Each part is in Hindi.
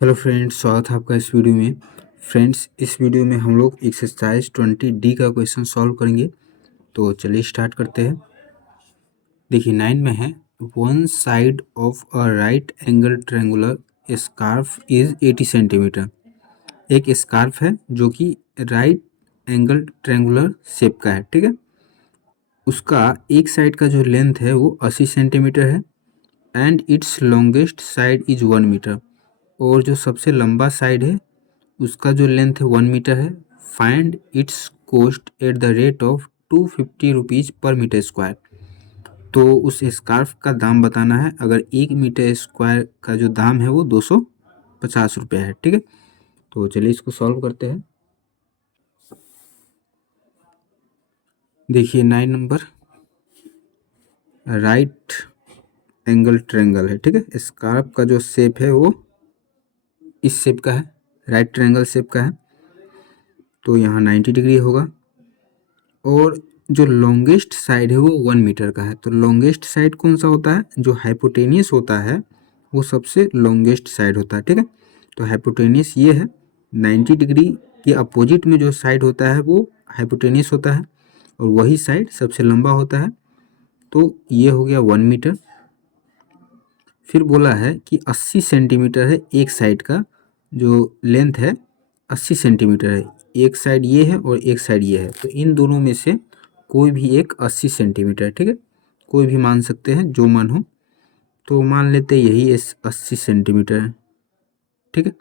हेलो फ्रेंड्स, स्वागत है आपका इस वीडियो में। फ्रेंड्स, इस वीडियो में हम लोग एक्सरसाइज 20D का क्वेश्चन सॉल्व करेंगे। तो चलिए स्टार्ट करते हैं। देखिए 9 में है, one side of a right angle triangular scarf is 80 centimetre. एक स्कार्फ है जो कि राइट एंगल ट्रायंगुलर शेप का है, ठीक है। उसका एक साइड का जो लेंथ है वो 80 सेंटीमीटर है and its longest side is 1 metre. और जो सबसे लंबा साइड है उसका जो लेंथ है 1 मीटर है। Find its cost at the rate of 250 rupees पर मीटर स्क्वायर। तो उस स्कार्फ का दाम बताना है। अगर 1 मीटर स्क्वायर का जो दाम है वो 250 रुपये है, ठीक है। तो चलिए इसको सॉल्व करते हैं। देखिए 9 नंबर, राइट एंगल ट्रायंगल है, ठीक है। स्कार्फ का जो शेप है वो इस शेप का है, राइट ट्रायंगल शेप का है। तो यहाँ 90 डिग्री होगा और जो लॉन्गेस्ट साइड है वो 1 मीटर का है। तो लॉन्गेस्ट साइड कौन सा होता है? जो हाइपोटेनियस होता है वो सबसे लॉन्गेस्ट साइड होता है, ठीक है। तो हाइपोटेनियस ये है। 90 डिग्री के अपोजिट में जो साइड होता है वो हाइपोटेनियस होता है और वही साइड सबसे लंबा होता है। तो ये हो गया 1 मीटर। फिर बोला है कि 80 सेंटीमीटर है एक साइड का जो लेंथ है, 80 सेंटीमीटर है। एक साइड ये है और एक साइड ये है। तो इन दोनों में से कोई भी एक 80 सेंटीमीटर, ठीक है। कोई भी मान सकते हैं, जो मान हो। तो मान लेते हैं यही 80 सेंटीमीटर है, ठीक है।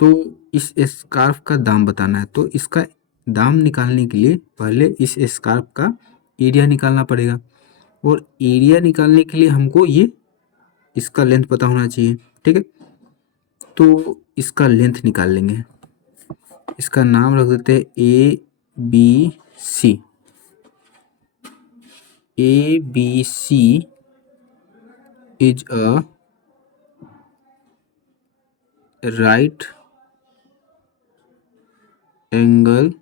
तो इस स्कार्फ का दाम बताना है। तो इसका दाम निकालने के लिए पहले इस स्कार्फ का एरिया निकालना पड़ेगा और एरिया निकालने के लिए हमको ये इसका लेंथ पता होना चाहिए, ठीक है। तो इसका लेंथ निकाल लेंगे। इसका नाम रख देते हैं ABC। ABC is a right angle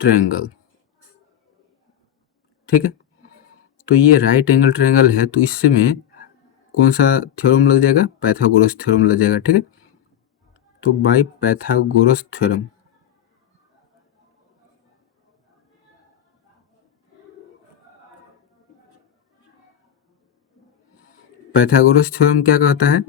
triangle, ठीक है। तो ये राइट एंगल ट्रायंगल है, तो इससे में कौन सा थ्योरम लग जाएगा? पाइथागोरस थ्योरम लग जाएगा, ठीक है। तो by Pythagoras theorem, Pythagoras theorem क्या कहता है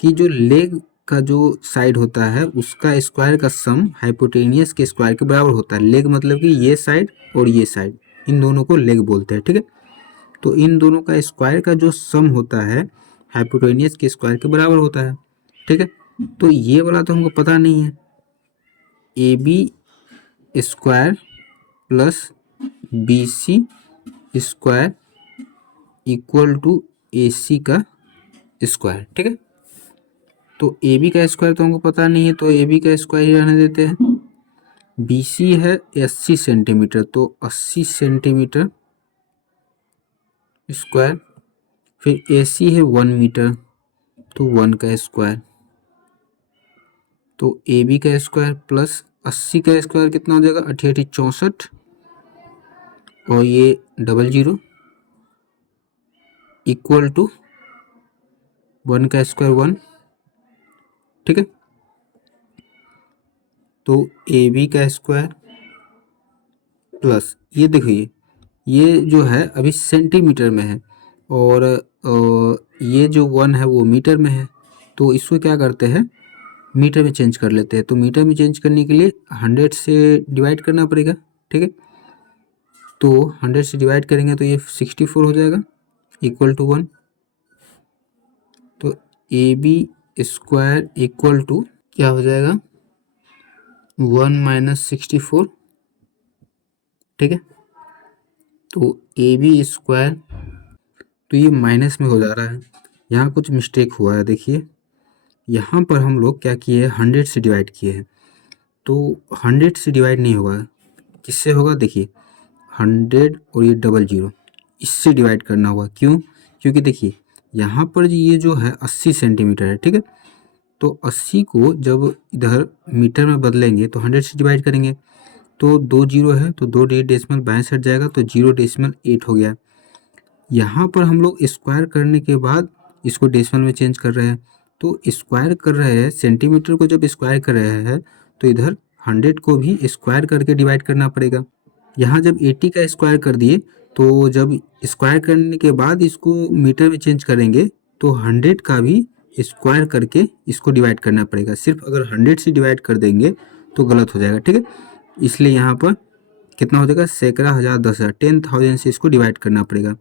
कि जो लेग का जो साइड होता है उसका स्क्वायर का सम हाइपोटेनियस के स्क्वायर के बराबर होता है। लेग मतलब कि ये साइड और ये साइड, इन दोनों को लेग बोलते हैं, ठीक है। तो इन दोनों का स्क्वायर का जो सम होता है हाइपोटेनियस के स्क्वायर के बराबर होता है, ठीक है। तो ये वाला तो हमको पता नहीं है। AB square plus BC square equal to AC का स्क्वायर, ठीक है। तो AB का स्क्वायर तो हमको पता नहीं है, तो AB का स्क्वायर ही रहने देते हैं। BC है 80 सेंटीमीटर, तो 80 सेंटीमीटर स्क्वायर। फिर AC है 1 मीटर, तो 1 का स्क्वायर। तो AB का स्क्वायर प्लस 80 का स्क्वायर कितना हो जाएगा? 88 64 और ये 00 इक्वल टू 1 का स्क्वायर 1, ठीक है। तो AB का स्क्वायर प्लस ये देखिए, ये जो है अभी सेंटीमीटर में है और ये जो 1 है वो मीटर में है। तो इसको क्या करते हैं, मीटर में चेंज कर लेते हैं। तो मीटर में चेंज करने के लिए 100 से डिवाइड करना पड़ेगा, ठीक है। तो 100 से डिवाइड करेंगे तो ये 64 हो जाएगा इक्वल टू 1। तो AB स्क्वायर इक्वल टू क्या हो जाएगा? 1 माइनस 64, ठीक है। तो AB स्क्वायर, तो ये माइनस में हो जा रहा है, यहाँ कुछ मिस्टेक हुआ है। देखिए यहाँ पर हम लोग क्या किए हैं, 100 से डिवाइड किए हैं। तो 100 से डिवाइड नहीं होगा, किससे होगा? देखिए 100 और ये 00, इससे डिवाइड करना होगा। क्यों? क्योंकि देखिए यहाँ पर ये जो है 80 सेंटीमीटर है, ठीक है। तो 80 को जब इधर मीटर में बदलेंगे तो 100 से डिवाइड करेंगे तो 2 जीरो है, तो 2 डेसिमल बाएं हट जाएगा, तो 0.8 हो गया। यहाँ पर हम लोग स्क्वायर करने के बाद इसको डेसिमल में चेंज कर रहे हैं, तो स्क्वायर कर रहे हैं, सेंटीमीटर को जब स्क्वायर कर रहे हैं तो इधर 100 को भी स्क्वायर करके डिवाइड करना पड़ेगा। यहाँ जब 80 का स्क्वायर कर दिए तो जब स्क्वायर करने के बाद इसको मीटर में चेंज करेंगे तो 100 का भी स्क्वायर करके इसको डिवाइड करना पड़ेगा। सिर्फ अगर 100 से डिवाइड कर देंगे तो गलत हो जाएगा, ठीक है। इसलिए यहाँ पर कितना हो जाएगा, सैकड़ा, हज़ार, 10,000, 10,000 से इसको डिवाइड करना पड़ेगा।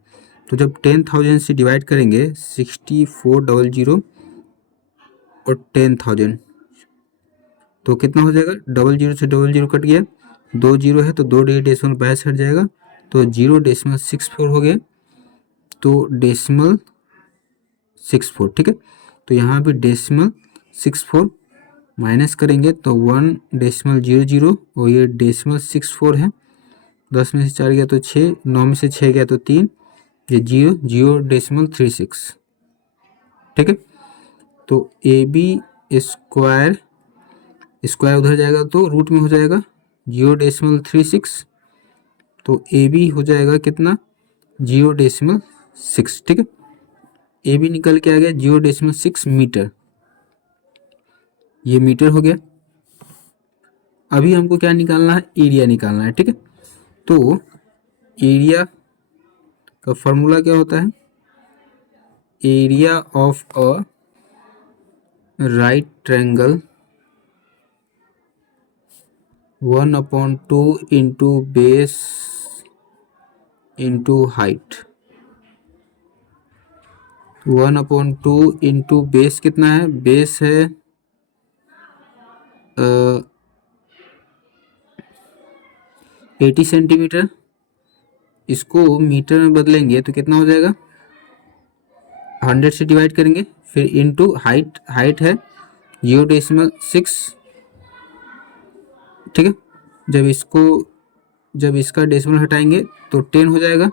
तो जब 10,000 से डिवाइड करेंगे 6400 और 10,000 तो कितना हो जाएगा, 00 से 00 कट गया, 2 जीरो है तो 2 डेसिमल बायस हट जाएगा तो 0.64 हो गया, तो डेसिमल 64, ठीक है। तो यहाँ पे डेसिमल 64 माइनस करेंगे तो 1.00 और ये डेसिमल 64 है, 10 में से 4 गया तो 6, 9 में से 6 गया तो 3, ये 0.36, ठीक है। तो ए बी स्क्वायर स्क्वायर उधर जाएगा तो रूट में हो जाएगा 0.36, तो ए बी हो जाएगा कितना, 0.6, ठीक है। ए बी निकल के आ गया 0.6 मीटर, ये मीटर हो गया। अभी हमको क्या निकालना है, एरिया निकालना है, ठीक है। तो एरिया का फॉर्मूला क्या होता है, area of a right triangle 1/2 into base into height. 1/2 into base कितना है, बेस है 80 सेंटीमीटर, इसको मीटर में बदलेंगे तो कितना हो जाएगा, 100 से डिवाइड करेंगे, फिर इंटू हाइट, हाइट है 0.6, ठीक है। जब इसका डेसिमल हटाएंगे तो 10 हो जाएगा,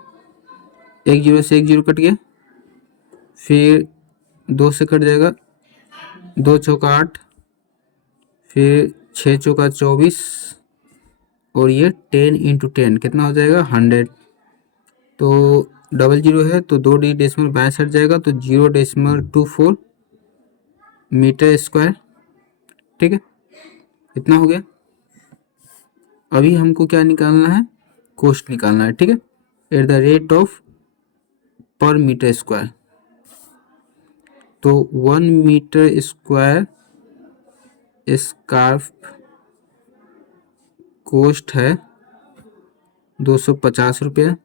1 जीरो से 1 जीरो कट गया, फिर 2 से कट जाएगा, 2 चौका 8, फिर 6 चौका 24 और ये 10 इंटू 10 कितना हो जाएगा, 100। तो 00 है तो 2 डेसिमल बायस हट जाएगा तो 0.24 मीटर स्क्वायर, ठीक है। इतना हो गया। अभी हमको क्या निकालना है, कोस्ट निकालना है, ठीक है, एट द रेट ऑफ पर मीटर स्क्वायर। तो 1 मीटर स्क्वायर स्कार्फ कोस्ट है 250 रुपया,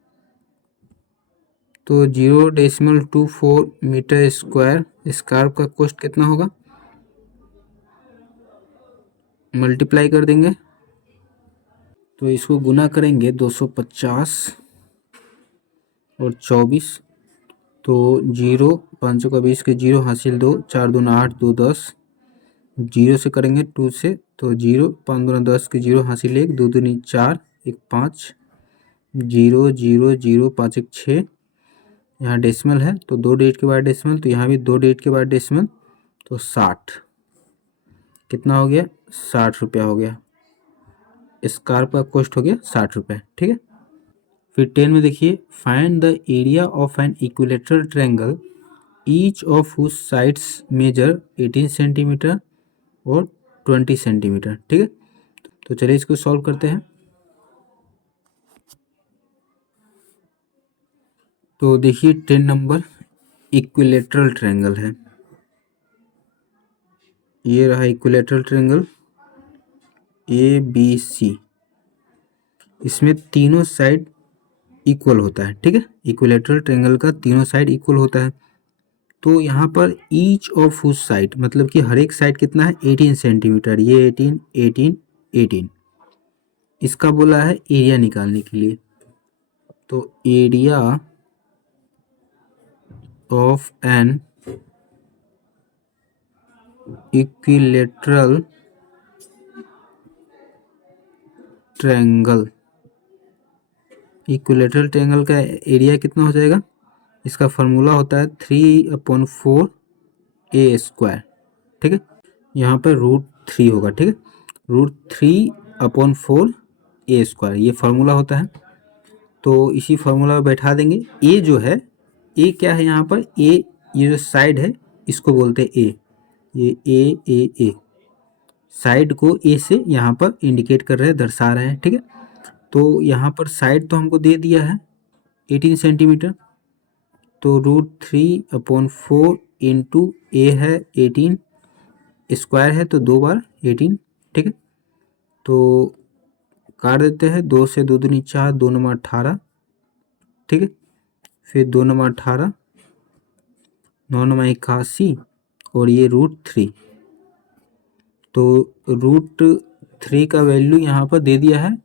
तो 0.24 मीटर स्क्वायर स्कार्फ का कोस्ट कितना होगा, मल्टीप्लाई कर देंगे तो इसको गुना करेंगे 250 और 24, तो 0, 5 का 20 के 0 हासिल 2, 4 दूना 8, 2 10, 0 से करेंगे 2 से तो 0, 5 दूना 10 के 0 हासिल 1, 2 दूनी 4, 1 5, 0 0 0, 5 1 6, यहाँ डेसिमल है तो 2 डिजिट के बाद डेसिमल, तो यहाँ भी 2 डिजिट के बाद डेसिमल, तो 60 कितना हो गया, 60 रुपया हो गया, स्कार्फ का कॉस्ट हो गया 60 रुपये, ठीक है। फिर 10 में देखिए, find the area of an equilateral triangle each of whose sides measure 18 centimetre और 20 सेंटीमीटर, ठीक है। तो चलिए इसको सॉल्व करते हैं। तो देखिए 10 नंबर इक्विलेटरल ट्रायंगल है, ये रहा equilateral triangle A B C, इसमें तीनों साइड इक्वल होता है, ठीक है। इक्विलेटरल ट्रायंगल का तीनों साइड इक्वल होता है। तो यहाँ पर ईच ऑफ हुज साइड मतलब कि हर एक साइड कितना है, 18 सेंटीमीटर, ये 18 18 18, इसका बोला है एरिया निकालने के लिए। तो area of an equilateral triangle, equilateral triangle का एरिया कितना हो जाएगा, इसका फॉर्मूला होता है 3/4 ए स्क्वायर, ठीक है। यहाँ पर √3 होगा, ठीक है, √3/4 ए स्क्वायर ये फार्मूला होता है। तो इसी फार्मूला में बैठा देंगे। ए जो है, ए क्या है यहाँ पर, ए ये जो साइड है इसको बोलते हैं ए, ये ए साइड को ए से यहाँ पर इंडिकेट कर रहे हैं, दर्शा रहे हैं, ठीक है। तो यहाँ पर साइड तो हमको दे दिया है 18 सेंटीमीटर, तो √3/4 इंटू ए है 18, स्क्वायर है तो 2 बार 18, ठीक है। तो काट देते हैं, 2 से 2 दूनी 4, 2 नंबर 18, ठीक है। फिर 2 नंबर 18, 9 नंबर 81 और ये √3। तो √3 का वैल्यू यहाँ पर दे दिया है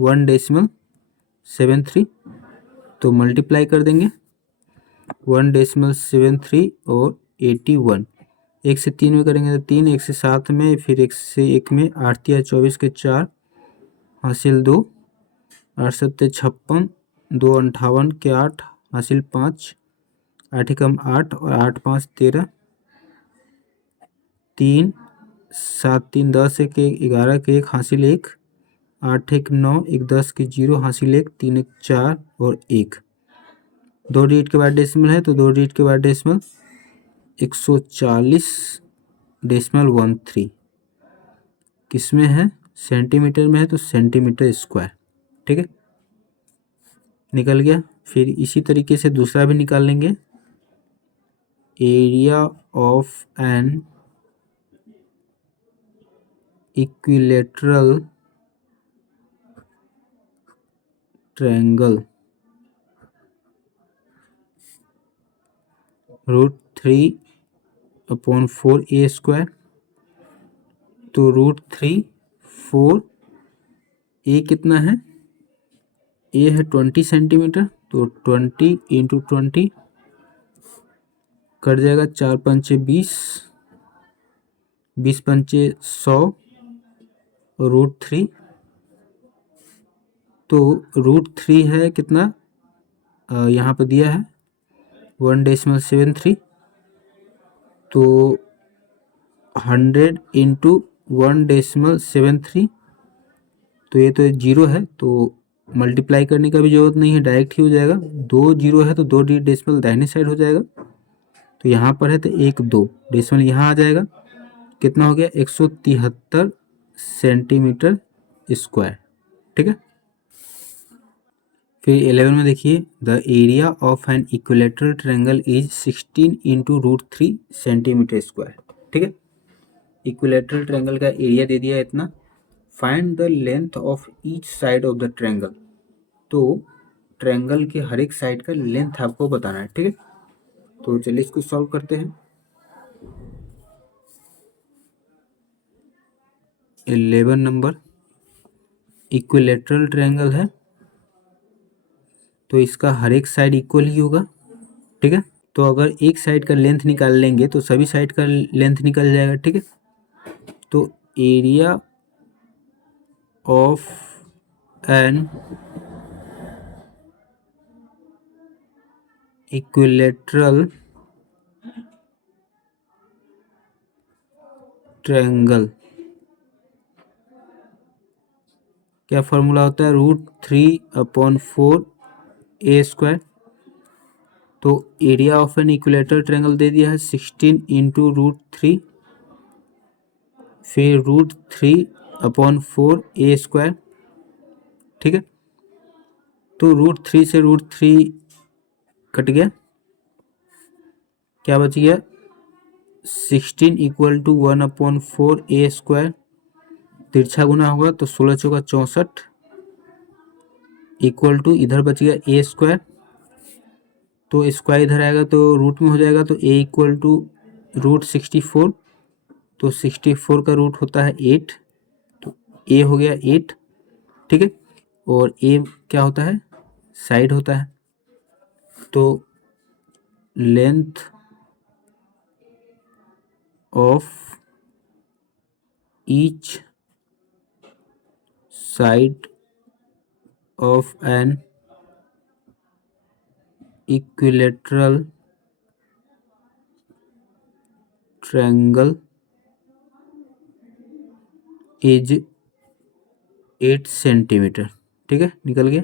1.73, तो मल्टीप्लाई कर देंगे 1.73 और 81, 1 से 3 में करेंगे तो 3, 1 से 7 में, फिर 1 से 1 में, 8 या 24 के 4 हासिल 2, 8 7 56, 2 58 के 8 हासिल 5, 8 एकम 8 और 8 5 13, 3 7 3 10, 1 1 11 के 1 हासिल 1, 8 1 9, 1 10 के 0 हासिल 1, 3 1 4 और 1। 2 डिजिट के बाद डेसिमल है तो 2 डिजिट के बाद डेसिमल 140.13 किस में है, सेंटीमीटर में है तो सेंटीमीटर स्क्वायर, ठीक है, निकल गया। फिर इसी तरीके से दूसरा भी निकाल लेंगे, area of an equilateral triangle √3/4 a square, तो √3 4 ए कितना है, ए है 20 सेंटीमीटर, तो 20 इंटू 20 कट जाएगा, 4 पंचे 20, 20 पंचे 100, √3, तो √3 है कितना, यहाँ पर दिया है 1.73, तो 100 इंटू 1.73, तो ये तो 0 है, तो मल्टीप्लाई करने का भी जरूरत नहीं है, डायरेक्ट ही हो जाएगा। 2 0 है तो 2 डेसिमल दाहिने साइड हो जाएगा, तो यहाँ पर है तो 1 2 डेसिमल यहाँ आ जाएगा, कितना हो गया 173 सेंटीमीटर स्क्वायर, ठीक है। फिर 11 में देखिए, the area of an equilateral triangle is 16 into √3 centimetre square, ठीक है। इक्विलेटरल ट्रायंगल का एरिया दे दिया है इतना, find the length of each side of the triangle, तो ट्रायंगल के हर एक साइड का लेंथ आपको बताना है, ठीक है। तो चलिए इसको सॉल्व करते हैं। 11 नंबर इक्विलेटरल ट्रायंगल है, तो इसका हर एक साइड इक्वल ही होगा, ठीक है। तो अगर एक साइड का लेंथ निकाल लेंगे तो सभी साइड का लेंथ निकल जाएगा, ठीक है। तो area of an equilateral triangle, क्या फॉर्मूला होता है, √3/4 ए स्क्वायर। तो area of an equilateral triangle दे दिया है 16 इंटू √3, फिर √3/4 ए स्क्वायर, ठीक है। तो √3 से √3 कट गया, क्या बच गया, 16 इक्वल टू 1/4 ए स्क्वायर, तिरछा गुना होगा तो 16 चौका 64 इक्वल टू, इधर बच गया ए स्क्वायर, तो स्क्वायर इधर आएगा तो रूट में हो जाएगा, तो ए इक्वल टू √64, तो 64 का रूट होता है 8, तो ए हो गया 8, ठीक है। और ए क्या होता है, साइड होता है, तो length of each side of an equilateral triangle is 8 centimetre, ठीक है, निकल गया।